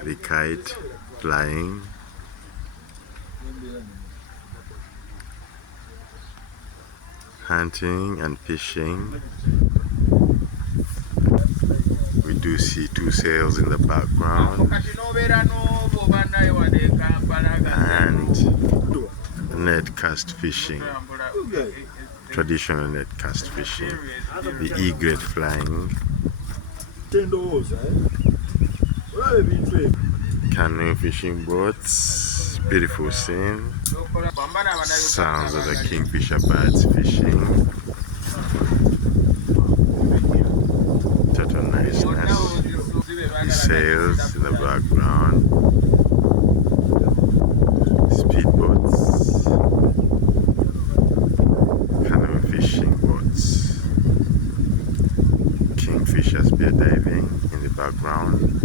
The kite flying. Hunting and fishing. We do see two sails in the background and net cast fishing, traditional net cast fishing, the egret flying, canoe fishing boats, beautiful scene, sounds of the kingfisher birds fishing, total niceness, the sails in the background, speedboats, canoe fishing boats, kingfisher spear diving in the background.